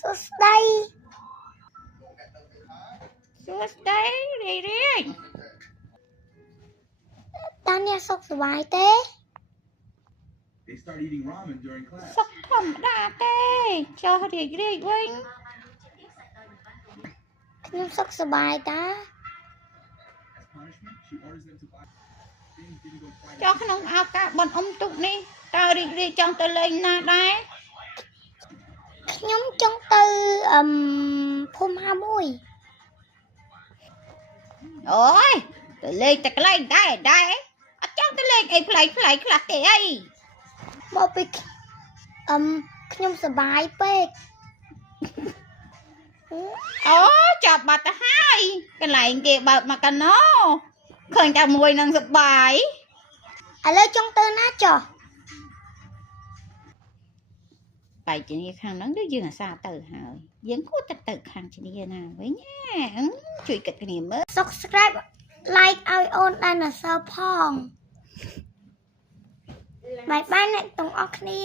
Susday រី តានេះសុខសប្បាយទេ សុខធម្មតាទេចុះរីកវិញ ខ្ញុំសុខសប្បាយតា ចុះក្នុងឱកាសបុណ្យអុំទូកនេះតើរីកចង់ទៅលេងណាដែរ ខ្ញុំចង់ទៅភូមិហាមួយ អូយទៅលេងតែកន្លែងដែរអត់ចង់ទៅលេងអីផ្លេកខ្លះទេអី មកពីខ្ញុំសប្បាយពេក អូចាប់បាត់ទៅហើយកន្លែងគេបើកមកកាណូឃើញតែមួយនឹងសប្បាយ ឥឡូវចង់ទៅណាចុះ បែកជាខាងហ្នឹងគឺយើងអាសាទៅហើយយើងគួរតែទៅខាងជាណាវិញជួយគិតគ្នាមើល Subscribe like ឲ្យអូនដានសើផងបាយអ្នកទាំងអស់គ្នា